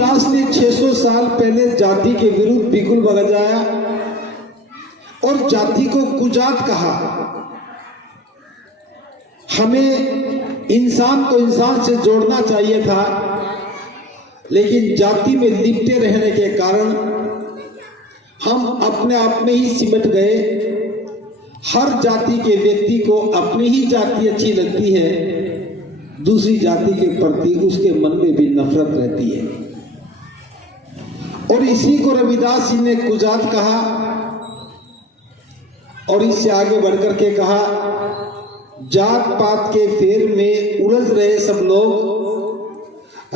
रविदास ने 600 साल पहले जाति के विरुद्ध बिगुल बजाया और जाति को कुजात कहा। हमें इंसान को इंसान से जोड़ना चाहिए था, लेकिन जाति में लिपटे रहने के कारण हम अपने आप में ही सिमट गए। हर जाति के व्यक्ति को अपनी ही जाति अच्छी लगती है, दूसरी जाति के प्रति उसके मन में भी नफरत रहती है। और इसी को रविदास जी ने कुजात कहा और इससे आगे बढ़कर के कहा, जात पात के फेर में उलझ रहे सब लोग,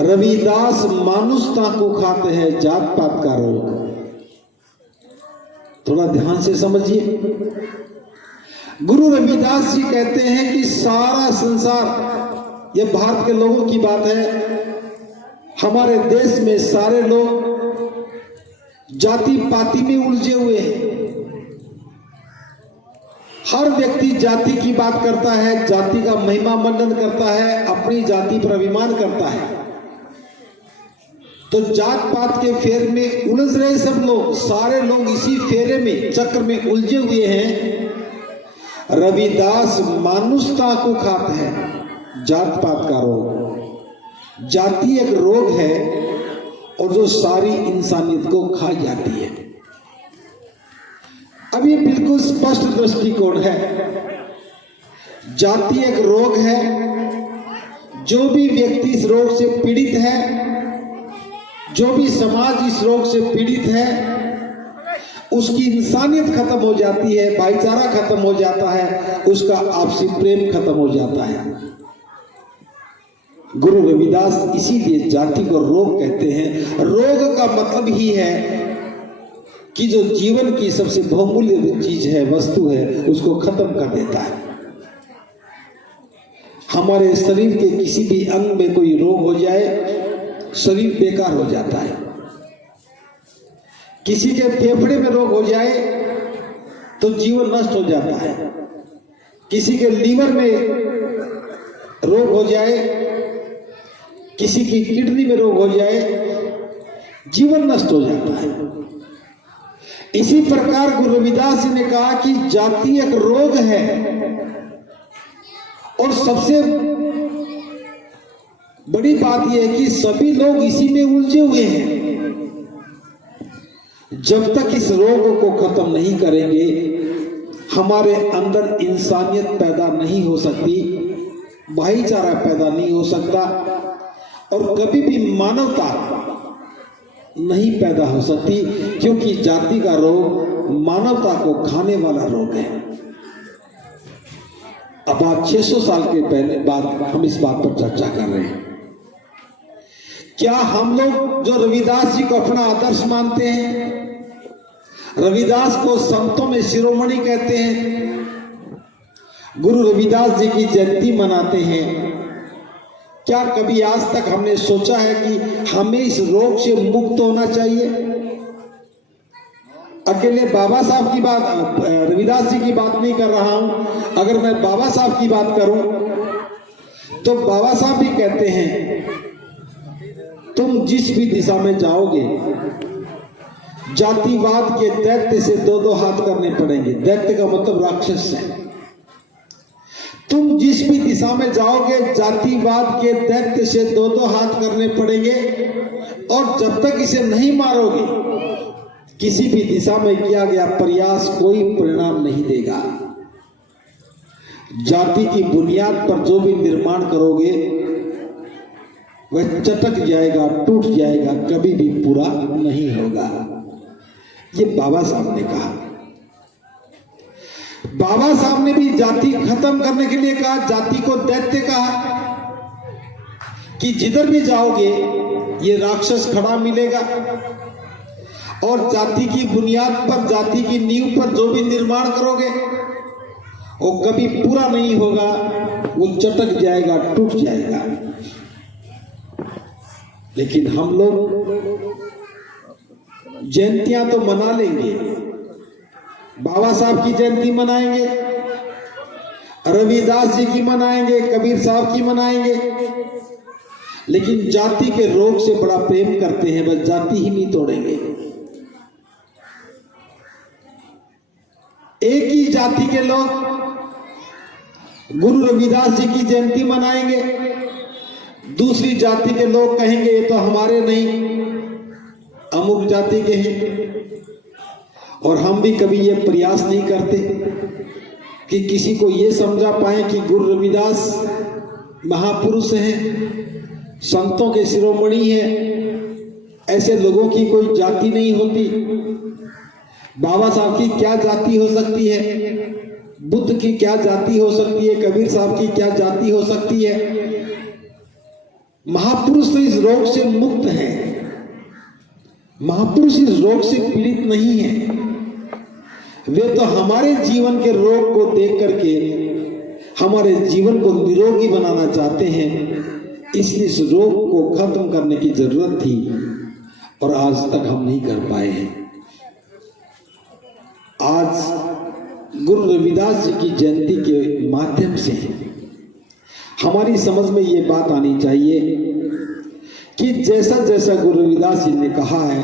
रविदास मानुषता को खाते हैं जात पात का रोग। थोड़ा ध्यान से समझिए। गुरु रविदास जी कहते हैं कि सारा संसार, यह भारत के लोगों की बात है, हमारे देश में सारे लोग जाति पाति में उलझे हुए हैं। हर व्यक्ति जाति की बात करता है, जाति का महिमा मंडन करता है, अपनी जाति पर अभिमान करता है। तो जात पात के फेर में उलझ रहे सब लोग, सारे लोग इसी फेरे में, चक्र में उलझे हुए हैं। रविदास मानुषता को खाते हैं जात पात का रोग। जाति एक रोग है और जो सारी इंसानियत को खा जाती है। अब ये बिल्कुल स्पष्ट दृष्टिकोण है। जाति एक रोग है। जो भी व्यक्ति इस रोग से पीड़ित है, जो भी समाज इस रोग से पीड़ित है, उसकी इंसानियत खत्म हो जाती है, भाईचारा खत्म हो जाता है, उसका आपसी प्रेम खत्म हो जाता है। गुरु रविदास इसीलिए जाति को रोग कहते हैं। रोग का मतलब ही है कि जो जीवन की सबसे बहुमूल्य चीज है, वस्तु है, उसको खत्म कर देता है। हमारे शरीर के किसी भी अंग में कोई रोग हो जाए, शरीर बेकार हो जाता है। किसी के फेफड़े में रोग हो जाए तो जीवन नष्ट हो जाता है। किसी के लीवर में रोग हो जाए, किसी की किडनी में रोग हो जाए, जीवन नष्ट हो जाता है। इसी प्रकार गुरु रविदास जी ने कहा कि जाति एक रोग है और सबसे बड़ी बात यह है कि सभी लोग इसी में उलझे हुए हैं। जब तक इस रोग को खत्म नहीं करेंगे, हमारे अंदर इंसानियत पैदा नहीं हो सकती, भाईचारा पैदा नहीं हो सकता और कभी भी मानवता नहीं पैदा हो सकती, क्योंकि जाति का रोग मानवता को खाने वाला रोग है। अब आज 600 साल के पहले बाद हम इस बात पर चर्चा कर रहे हैं। क्या हम लोग जो रविदास जी को अपना आदर्श मानते हैं, रविदास को संतों में शिरोमणि कहते हैं, गुरु रविदास जी की जयंती मनाते हैं, क्या कभी आज तक हमने सोचा है कि हमें इस रोग से मुक्त होना चाहिए? अकेले बाबा साहब की बात, रविदास जी की बात नहीं कर रहा हूं। अगर मैं बाबा साहब की बात करूं तो बाबा साहब भी कहते हैं, तुम जिस भी दिशा में जाओगे, जातिवाद के दैत्य से दो हाथ करने पड़ेंगे। दैत्य का मतलब राक्षस है। तुम जिस भी दिशा में जाओगे, जातिवाद के दैत्य से दो हाथ करने पड़ेंगे और जब तक इसे नहीं मारोगे, किसी भी दिशा में किया गया प्रयास कोई परिणाम नहीं देगा। जाति की बुनियाद पर जो भी निर्माण करोगे वह चटक जाएगा, टूट जाएगा, कभी भी पूरा नहीं होगा। ये बाबा साहब ने कहा। बाबा साहब ने भी जाति खत्म करने के लिए कहा, जाति को दैत्य कहा कि जिधर भी जाओगे ये राक्षस खड़ा मिलेगा और जाति की बुनियाद पर, जाति की नींव पर जो भी निर्माण करोगे वो कभी पूरा नहीं होगा, वो चटक जाएगा, टूट जाएगा। लेकिन हम लोग जयंतियां तो मना लेंगे, बाबा साहब की जयंती मनाएंगे, रविदास जी की मनाएंगे, कबीर साहब की मनाएंगे, लेकिन जाति के रोग से बड़ा प्रेम करते हैं, बस जाति ही नहीं तोड़ेंगे। एक ही जाति के लोग गुरु रविदास जी की जयंती मनाएंगे, दूसरी जाति के लोग कहेंगे ये तो हमारे नहीं, अमुक जाति के हैं। और हम भी कभी ये प्रयास नहीं करते कि किसी को ये समझा पाए कि गुरु रविदास महापुरुष हैं, संतों के शिरोमणि हैं, ऐसे लोगों की कोई जाति नहीं होती। बाबा साहब की क्या जाति हो सकती है, बुद्ध की क्या जाति हो सकती है, कबीर साहब की क्या जाति हो सकती है। महापुरुष तो इस रोग से मुक्त हैं, महापुरुष इस रोग से पीड़ित नहीं है। वे तो हमारे जीवन के रोग को देख करके हमारे जीवन को निरोगी बनाना चाहते हैं, इसलिए इस रोग को खत्म करने की जरूरत थी और आज तक हम नहीं कर पाए हैं। आज गुरु रविदास जी की जयंती के माध्यम से हमारी समझ में ये बात आनी चाहिए कि जैसा जैसा गुरु रविदास जी ने कहा है,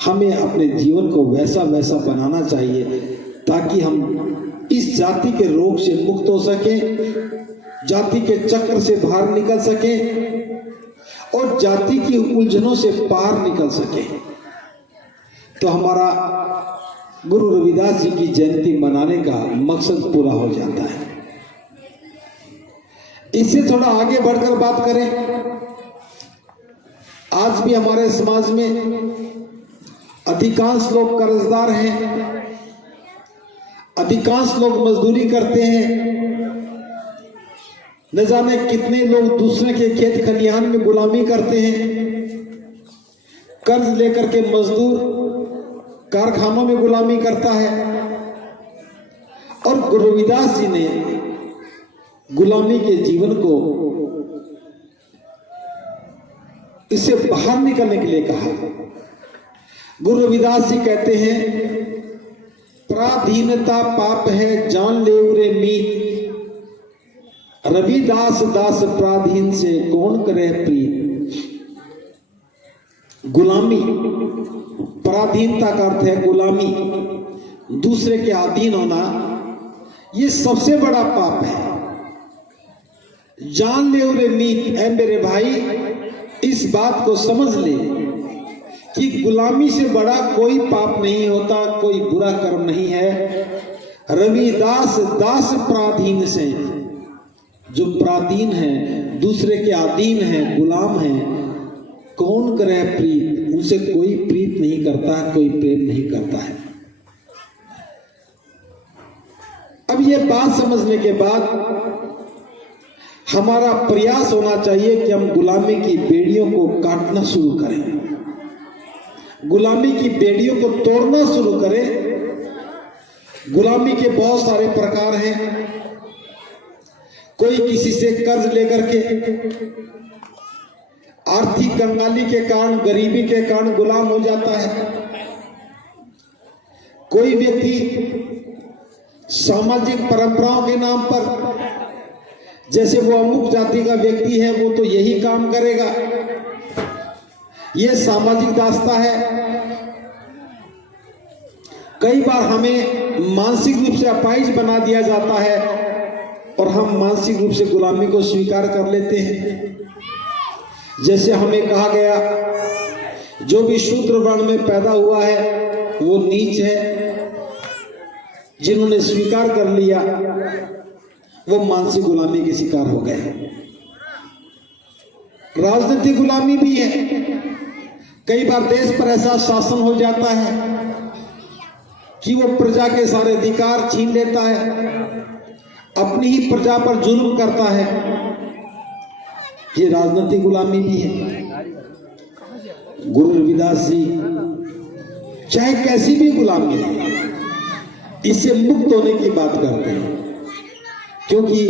हमें अपने जीवन को वैसा वैसा बनाना चाहिए ताकि हम इस जाति के रोग से मुक्त हो सके, जाति के चक्र से बाहर निकल सके और जाति की उलझनों से पार निकल सके। तो हमारा गुरु रविदास जी की जयंती मनाने का मकसद पूरा हो जाता है। इससे थोड़ा आगे बढ़कर बात करें, आज भी हमारे समाज में अधिकांश लोग कर्जदार हैं, अधिकांश लोग मजदूरी करते हैं, न जाने कितने लोग दूसरे के खेत खलिहान में गुलामी करते हैं। कर्ज लेकर के मजदूर कारखानों में गुलामी करता है और गुरु रविदास जी ने गुलामी के जीवन को इससे बाहर निकलने के लिए कहा। गुरु रविदास जी कहते हैं, पराधीनता पाप है जान ले उरे मीत, रविदास दास पराधीन से कौन करे प्रीत। गुलामी, पराधीनता का अर्थ है गुलामी, दूसरे के अधीन होना, ये सबसे बड़ा पाप है। जान ले उरे मीत, ऐ मेरे भाई इस बात को समझ ले कि गुलामी से बड़ा कोई पाप नहीं होता, कोई बुरा कर्म नहीं है। रविदास दास पराधीन से, जो पराधीन है, दूसरे के अधीन है, गुलाम है, कौन करे प्रीत, उनसे कोई प्रीत नहीं करता, कोई प्रेम नहीं करता है। अब ये बात समझने के बाद हमारा प्रयास होना चाहिए कि हम गुलामी की बेड़ियों को काटना शुरू करें, गुलामी की बेड़ियों को तोड़ना शुरू करें। गुलामी के बहुत सारे प्रकार हैं। कोई किसी से कर्ज लेकर के आर्थिक कंगाली के कारण, गरीबी के कारण गुलाम हो जाता है। कोई व्यक्ति सामाजिक परंपराओं के नाम पर, जैसे वो अमुक जाति का व्यक्ति है वो तो यही काम करेगा, ये सामाजिक दास्ता है। कई बार हमें मानसिक रूप से अपाहिज बना दिया जाता है और हम मानसिक रूप से गुलामी को स्वीकार कर लेते हैं। जैसे हमें कहा गया, जो भी शूद्र वर्ण में पैदा हुआ है वो नीच है। जिन्होंने स्वीकार कर लिया वो मानसिक गुलामी के शिकार हो गए। राजनीतिक गुलामी भी है। कई बार देश पर ऐसा शासन हो जाता है कि वो प्रजा के सारे अधिकार छीन लेता है, अपनी ही प्रजा पर जुल्म करता है। ये राजनीतिक गुलामी भी है। गुरु रविदास जी चाहे कैसी भी गुलामी है, इससे मुक्त होने की बात करते हैं, क्योंकि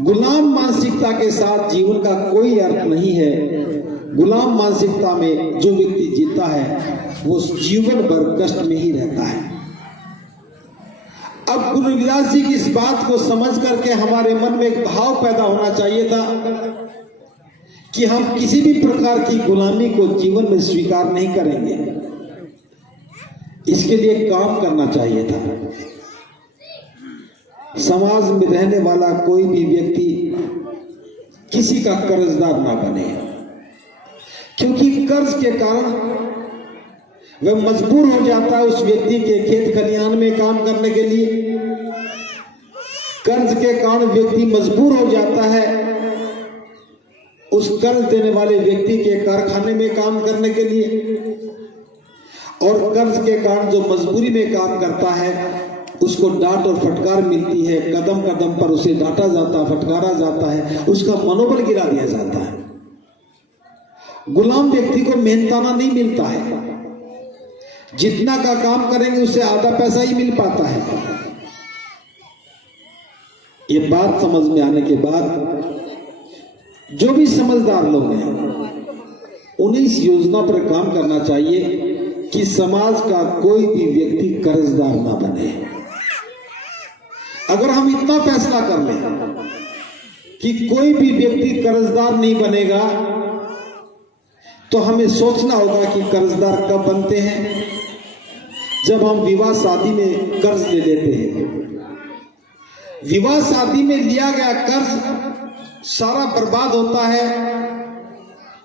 गुलाम मानसिकता के साथ जीवन का कोई अर्थ नहीं है। गुलाम मानसिकता में जो व्यक्ति जीता है वो जीवन भर कष्ट में ही रहता है। अब गुरु रविदास जी की इस बात को समझ करके हमारे मन में एक भाव पैदा होना चाहिए था कि हम किसी भी प्रकार की गुलामी को जीवन में स्वीकार नहीं करेंगे। इसके लिए काम करना चाहिए था। समाज में रहने वाला कोई भी व्यक्ति किसी का कर्जदार ना बने, क्योंकि कर्ज के कारण वह मजबूर हो जाता है उस व्यक्ति के खेत खलिहान में काम करने के लिए। कर्ज के कारण व्यक्ति मजबूर हो जाता है उस कर्ज देने वाले व्यक्ति के कारखाने में काम करने के लिए, और कर्ज के कारण जो मजबूरी में काम करता है उसको डांट और फटकार मिलती है। कदम कदम पर उसे डांटा जाता, फटकारा जाता है, उसका मनोबल गिरा दिया जाता है। गुलाम व्यक्ति को मेहनताना नहीं मिलता है, जितना का काम करेंगे उससे आधा पैसा ही मिल पाता है। ये बात समझ में आने के बाद जो भी समझदार लोग हैं उन्हें इस योजना पर काम करना चाहिए कि समाज का कोई भी व्यक्ति कर्जदार ना बने। अगर हम इतना फैसला कर लें कि कोई भी व्यक्ति कर्जदार नहीं बनेगा, तो हमें सोचना होगा कि कर्जदार कब बनते हैं? जब हम विवाह शादी में कर्ज ले लेते हैं। विवाह शादी में लिया गया कर्ज सारा बर्बाद होता है।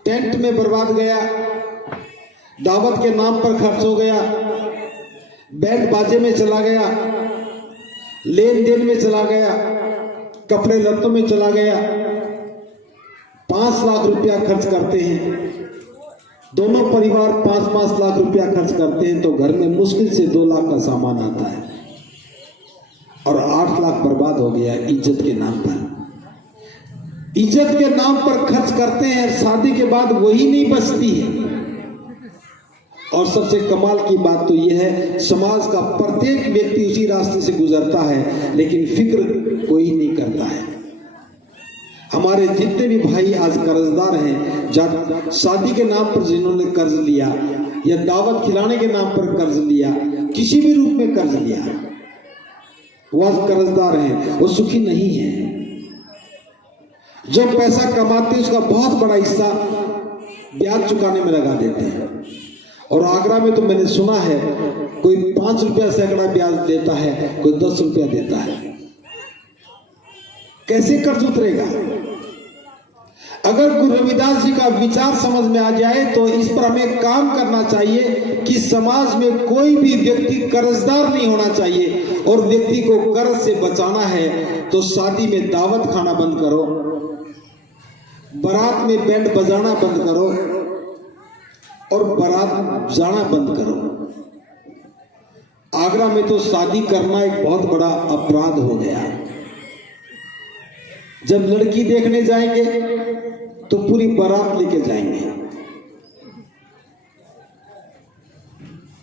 टेंट में बर्बाद गया, दावत के नाम पर खर्च हो गया, बैंड बाजे में चला गया, लेन देन में चला गया, कपड़े लत्तों में चला गया। 5 लाख रुपया खर्च करते हैं, दोनों परिवार 5-5 लाख रुपया खर्च करते हैं, तो घर में मुश्किल से 2 लाख का सामान आता है और 8 लाख बर्बाद हो गया इज्जत के नाम पर। इज्जत के नाम पर खर्च करते हैं, शादी के बाद वही नहीं बचती है। और सबसे कमाल की बात तो यह है, समाज का प्रत्येक व्यक्ति उसी रास्ते से गुजरता है, लेकिन फिक्र कोई नहीं करता है। हमारे जितने भी भाई आज कर्जदार हैं, शादी के नाम पर जिन्होंने कर्ज लिया या दावत खिलाने के नाम पर कर्ज लिया, किसी भी रूप में कर्ज लिया, वो आज कर्जदार हैं, वो सुखी नहीं है। जो पैसा कमाते हैं उसका बहुत बड़ा हिस्सा ब्याज चुकाने में लगा देते हैं। और आगरा में तो मैंने सुना है कोई 5 रुपया सैकड़ा ब्याज देता है, कोई 10 रुपया देता है। कैसे कर्ज उतरेगा? अगर गुरु रविदास जी का विचार समझ में आ जाए तो इस पर हमें काम करना चाहिए कि समाज में कोई भी व्यक्ति कर्जदार नहीं होना चाहिए। और व्यक्ति को कर्ज से बचाना है तो शादी में दावत खाना बंद करो, बारात में बैंड बजाना बंद करो और बारात जाना बंद करो। आगरा में तो शादी करना एक बहुत बड़ा अपराध हो गया। जब लड़की देखने जाएंगे तो पूरी बारात लेके जाएंगे,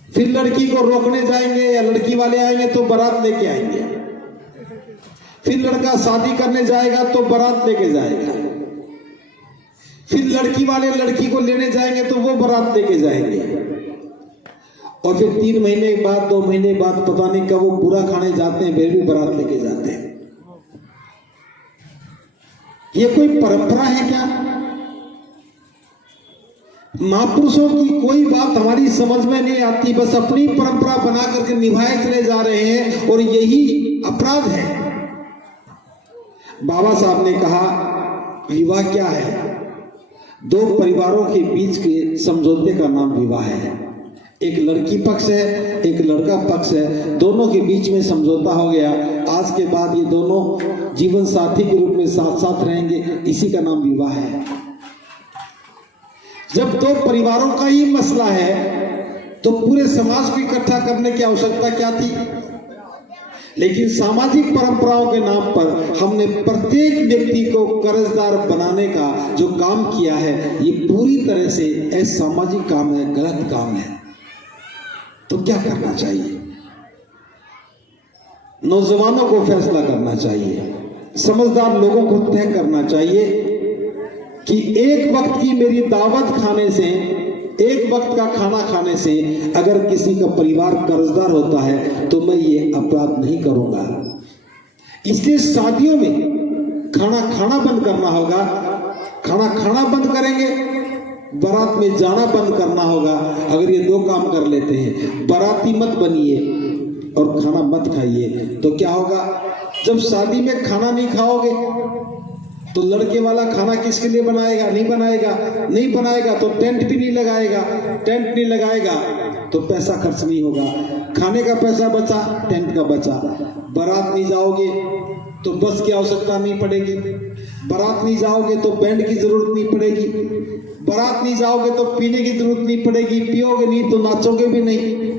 फिर लड़की को रोकने जाएंगे या लड़की वाले आएंगे तो बारात लेके आएंगे, फिर लड़का शादी करने जाएगा तो बारात लेके जाएगा, फिर लड़की वाले लड़की को लेने जाएंगे तो वो बारात लेके जाएंगे, और फिर 3 महीने बाद 2 महीने बाद पता नहीं कब वो पूरा खाने जाते हैं, फिर भी बारात लेके जाते हैं। ये कोई परंपरा है क्या? महापुरुषों की कोई बात हमारी समझ में नहीं आती, बस अपनी परंपरा बना करके निभाए चले जा रहे हैं, और यही अपराध है। बाबा साहब ने कहा विवाह क्या है? 2 परिवारों के बीच के समझौते का नाम विवाह है। एक लड़की पक्ष है, एक लड़का पक्ष है, दोनों के बीच में समझौता हो गया। आज के बाद ये दोनों जीवन साथी के रूप में साथ साथ रहेंगे, इसी का नाम विवाह है। जब 2 परिवारों का ही मसला है तो पूरे समाज को इकट्ठा करने की आवश्यकता क्या थी? लेकिन सामाजिक परंपराओं के नाम पर हमने प्रत्येक व्यक्ति को कर्जदार बनाने का जो काम किया है, ये पूरी तरह से असामाजिक काम है, गलत काम है। तो क्या करना चाहिए? नौजवानों को फैसला करना चाहिए, समझदार लोगों को तय करना चाहिए कि एक वक्त की मेरी दावत खाने से, एक वक्त का खाना खाने से अगर किसी का परिवार कर्जदार होता है तो मैं ये अपराध नहीं करूंगा। इसलिए शादियों में खाना खाना बंद करना होगा, खाना खाना बंद करेंगे, बारात में जाना बंद करना होगा। अगर ये दो काम कर लेते हैं, बाराती मत बनिए और खाना मत खाइए, तो क्या होगा? जब शादी में खाना नहीं खाओगे तो लड़के वाला खाना किसके लिए बनाएगा? नहीं बनाएगा तो टेंट भी नहीं लगाएगा, टेंट नहीं लगाएगा तो पैसा खर्च नहीं होगा। खाने का पैसा बचा, टेंट का बचा। बारात नहीं जाओगे तो बस की आवश्यकता नहीं पड़ेगी, बारात नहीं जाओगे तो बैंड की जरूरत नहीं पड़ेगी, बारात नहीं जाओगे तो पीने की जरूरत नहीं पड़ेगी, पियोगे नहीं तो नाचोगे भी नहीं।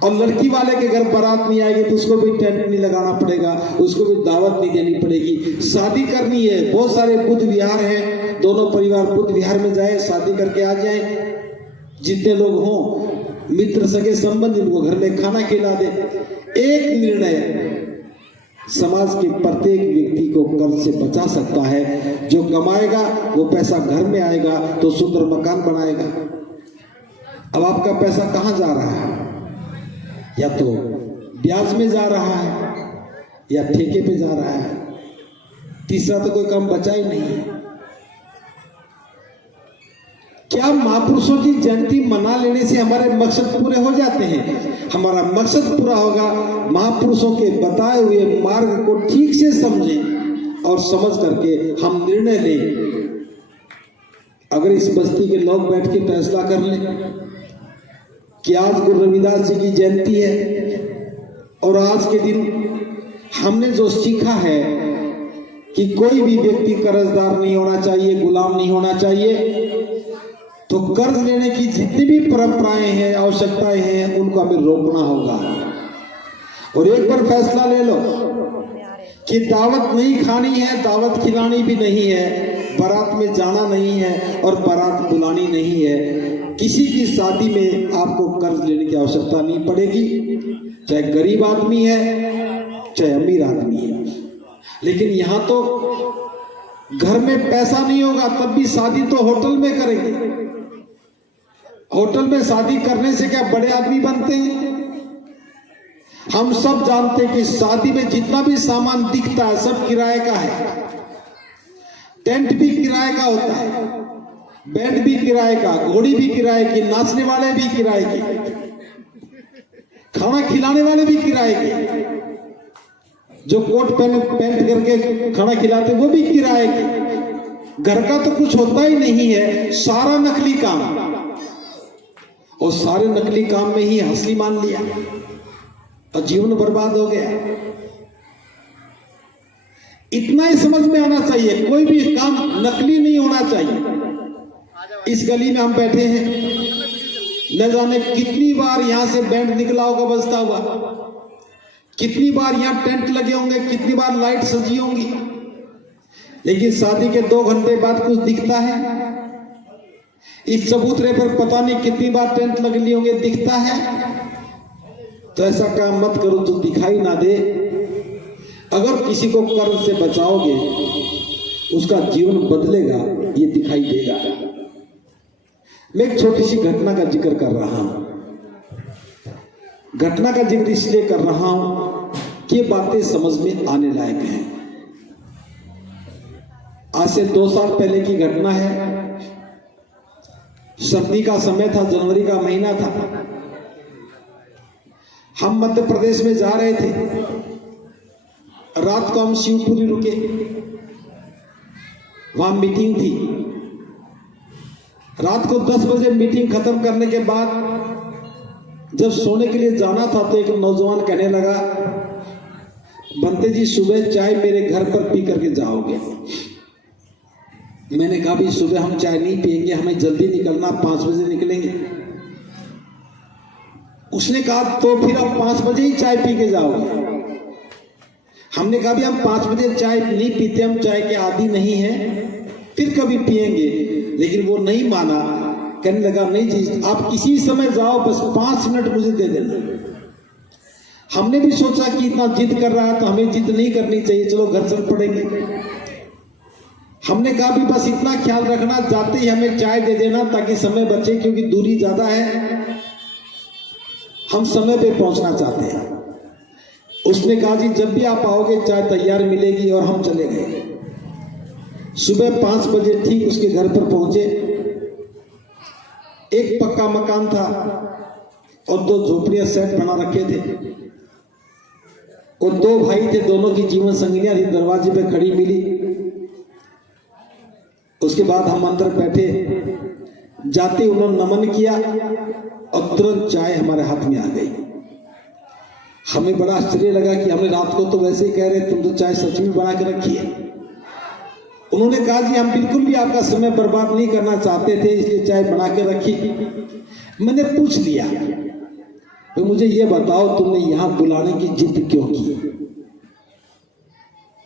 और लड़की वाले के घर बारात नहीं आएगी तो उसको भी टेंट नहीं लगाना पड़ेगा, उसको भी दावत नहीं देनी पड़ेगी। शादी करनी है, बहुत सारे बुद्ध विहार हैं, दोनों परिवार बुद्ध विहार में जाए, शादी करके आ जाए। जितने लोग हों, मित्र सगे संबंधी, उनको घर में खाना खिला दे। एक निर्णय समाज के प्रत्येक व्यक्ति को कर्ज से बचा सकता है। जो कमाएगा वो पैसा घर में आएगा तो सुंदर मकान बनाएगा। अब आपका पैसा कहाँ जा रहा है? या तो ब्याज में जा रहा है या ठेके पे जा रहा है, तीसरा तो कोई काम बचा ही नहीं है। क्या महापुरुषों की जयंती मना लेने से हमारे मकसद पूरे हो जाते हैं? हमारा मकसद पूरा होगा महापुरुषों के बताए हुए मार्ग को ठीक से समझें और समझ करके हम निर्णय लें। अगर इस बस्ती के लोग बैठ के फैसला कर लें कि आज गुरु रविदास जी की जयंती है और आज के दिन हमने जो सीखा है कि कोई भी व्यक्ति कर्जदार नहीं होना चाहिए, गुलाम नहीं होना चाहिए, तो कर्ज लेने की जितनी भी परंपराएं हैं, आवश्यकताएं हैं, उनको हमें रोकना होगा। और एक बार फैसला ले लो कि दावत नहीं खानी है, दावत खिलानी भी नहीं है, बारात में जाना नहीं है और बारात बुलानी नहीं है। किसी की शादी में आपको कर्ज लेने की आवश्यकता नहीं पड़ेगी, चाहे गरीब आदमी है चाहे अमीर आदमी है। लेकिन यहां तो घर में पैसा नहीं होगा तब भी शादी तो होटल में करेंगे। होटल में शादी करने से क्या बड़े आदमी बनते हैं? हम सब जानते हैं कि शादी में जितना भी सामान दिखता है सब किराए का है। टेंट भी किराए का होता है, बैंड भी किराए का, घोड़ी भी किराए की, नाचने वाले भी किराए के, खाना खिलाने वाले भी किराए के, जो कोट पैंट करके खाना खिलाते वो भी किराए के। घर का तो कुछ होता ही नहीं है, सारा नकली काम, और सारे नकली काम में ही हंसी मान लिया और जीवन बर्बाद हो गया। इतना ही समझ में आना चाहिए, कोई भी काम नकली नहीं होना चाहिए। इस गली में हम बैठे हैं, न जाने कितनी बार यहां से बैंड निकला होगा बजता हुआ, कितनी बार यहां टेंट लगे होंगे, कितनी बार लाइट सजी होंगी, लेकिन शादी के 2 घंटे बाद कुछ दिखता है? इस चबूतरे पर पता नहीं कितनी बार टेंट लग लिए होंगे, दिखता है? तो ऐसा काम मत करो तो दिखाई ना दे। अगर किसी को कर्ज से बचाओगे उसका जीवन बदलेगा, ये दिखाई देगा। मैं एक छोटी सी घटना का जिक्र कर रहा हूं। घटना का जिक्र इसलिए कर रहा हूं कि ये बातें समझ में आने लायक हैं। आज से 2 साल पहले की घटना है। सर्दी का समय था, जनवरी का महीना था। हम मध्य प्रदेश में जा रहे थे। रात को हम शिवपुरी रुके, वहां मीटिंग थी। रात को 10 बजे मीटिंग खत्म करने के बाद जब सोने के लिए जाना था तो एक नौजवान कहने लगा, बंते जी सुबह चाय मेरे घर पर पी करके जाओगे। मैंने कहा भी सुबह हम चाय नहीं पिएंगे, हमें जल्दी निकलना, 5 बजे निकलेंगे। उसने कहा तो फिर आप 5 बजे ही चाय पी के जाओगे। हमने कहा भी हम 5 बजे चाय नहीं पीते, हम चाय के आदी नहीं हैं, फिर कभी पिएंगे। लेकिन वो नहीं माना, कहने लगा नहीं जी आप किसी समय जाओ, बस 5 मिनट मुझे दे देना। हमने भी सोचा कि इतना जिद कर रहा है तो हमें जिद नहीं करनी चाहिए, चलो घर चल पड़ेंगे। हमने कहा भी बस इतना ख्याल रखना, जाते ही हमें चाय दे देना ताकि समय बचे, क्योंकि दूरी ज्यादा है, हम समय पे पहुंचना चाहते हैं। उसने कहा जी जब भी आप आओगे चाय तैयार मिलेगी, और हम चले गए। सुबह 5 बजे ठीक उसके घर पर पहुंचे। एक पक्का मकान था और 2 झोपड़ियां सेट बना रखे थे और 2 भाई थे, दोनों की जीवन संगिनियां थी, दरवाजे पे खड़ी मिली। उसके बाद हम अंदर बैठे, जाते उन्होंने नमन किया और तुरंत चाय हमारे हाथ में आ गई। हमें बड़ा आश्चर्य लगा कि हमने रात को तो वैसे ही कह रहे तुम तो चाय सच में बना के रखी है। उन्होंने कहा जी हम बिल्कुल भी आपका समय बर्बाद नहीं करना चाहते थे, इसलिए चाय बना के रखी। मैंने पूछ लिया तो मुझे ये बताओ तुमने यहां बुलाने की जिद क्यों की?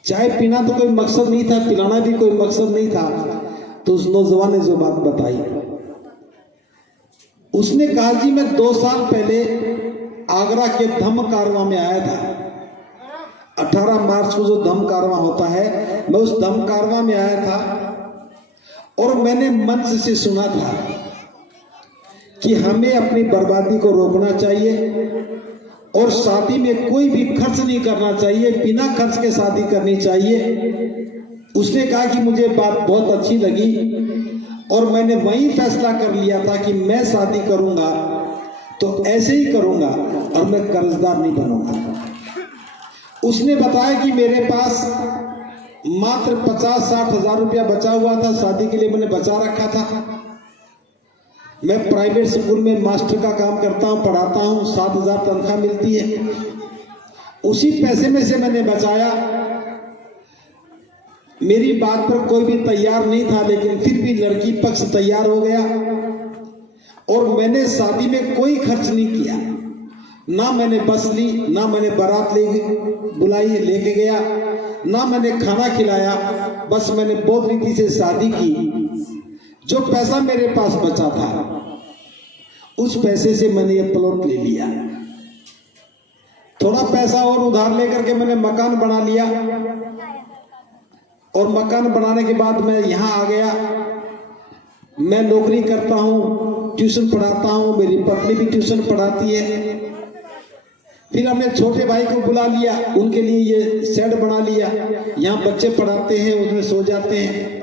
चाय पीना तो कोई मकसद नहीं था, पिलाना भी कोई मकसद नहीं था। तो उस नौजवान ने जो बात बताई, उसने कहा जी मैं 2 साल पहले आगरा के धम्म कारवां में आया था। 18 मार्च को जो धम्म कारवां होता है, मैं उस धम्म कारवां में आया था और मैंने मंच से सुना था कि हमें अपनी बर्बादी को रोकना चाहिए और शादी में कोई भी खर्च नहीं करना चाहिए, बिना खर्च के शादी करनी चाहिए। उसने कहा कि मुझे बात बहुत अच्छी लगी और मैंने वही फैसला कर लिया था कि मैं शादी करूंगा तो ऐसे ही करूंगा और मैं कर्जदार नहीं बनूंगा। उसने बताया कि मेरे पास मात्र 50-60 हजार रुपया बचा हुआ था, शादी के लिए मैंने बचा रखा था। मैं प्राइवेट स्कूल में मास्टर का काम करता हूं, पढ़ाता हूं, 7,000 तनख्वाह मिलती है। उसी पैसे में से मैंने बचाया। मेरी बात पर कोई भी तैयार नहीं था, लेकिन फिर भी लड़की पक्ष तैयार हो गया और मैंने शादी में कोई खर्च नहीं किया। ना मैंने बस ली, ना मैंने बारात बुलाई लेके गया, ना मैंने खाना खिलाया। बस मैंने बहुत रीति से शादी की। जो पैसा मेरे पास बचा था उस पैसे से मैंने ये प्लॉट ले लिया। थोड़ा पैसा और उधार लेकर के मैंने मकान बना लिया और मकान बनाने के बाद मैं यहां आ गया। मैं नौकरी करता हूं, ट्यूशन पढ़ाता हूं, मेरी पत्नी भी ट्यूशन पढ़ाती है। फिर हमने छोटे भाई को बुला लिया, उनके लिए ये शेड बना लिया, यहाँ बच्चे पढ़ाते हैं, उसमें सो जाते हैं।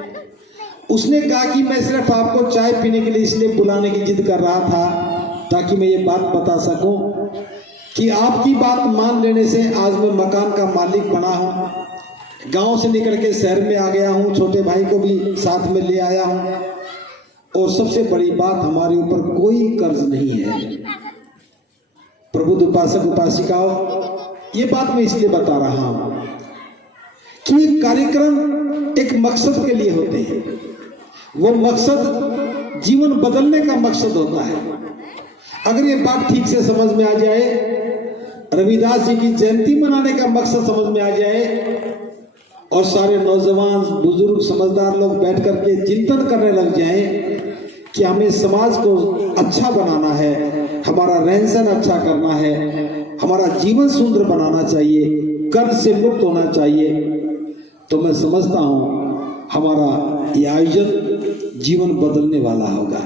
उसने कहा कि मैं सिर्फ आपको चाय पीने के लिए इसलिए बुलाने की जिद कर रहा था ताकि मैं ये बात बता सकूं कि आपकी बात मान लेने से आज मैं मकान का मालिक बना हूं। गांव से निकल के शहर में आ गया हूं, छोटे भाई को भी साथ में ले आया हूं और सबसे बड़ी बात हमारे ऊपर कोई कर्ज नहीं है। प्रभु उपासक उपासिकाओं, ये बात मैं इसलिए बता रहा हूं कि कार्यक्रम एक मकसद के लिए होते हैं। वो मकसद जीवन बदलने का मकसद होता है। अगर ये बात ठीक से समझ में आ जाए, रविदास जी की जयंती मनाने का मकसद समझ में आ जाए और सारे नौजवान बुजुर्ग समझदार लोग बैठ करके चिंतन करने लग जाएं कि हमें समाज को अच्छा बनाना है, हमारा रहन सहन अच्छा करना है, हमारा जीवन सुंदर बनाना चाहिए, कर्ज से मुक्त होना चाहिए, तो मैं समझता हूं हमारा ये आयोजन जीवन बदलने वाला होगा।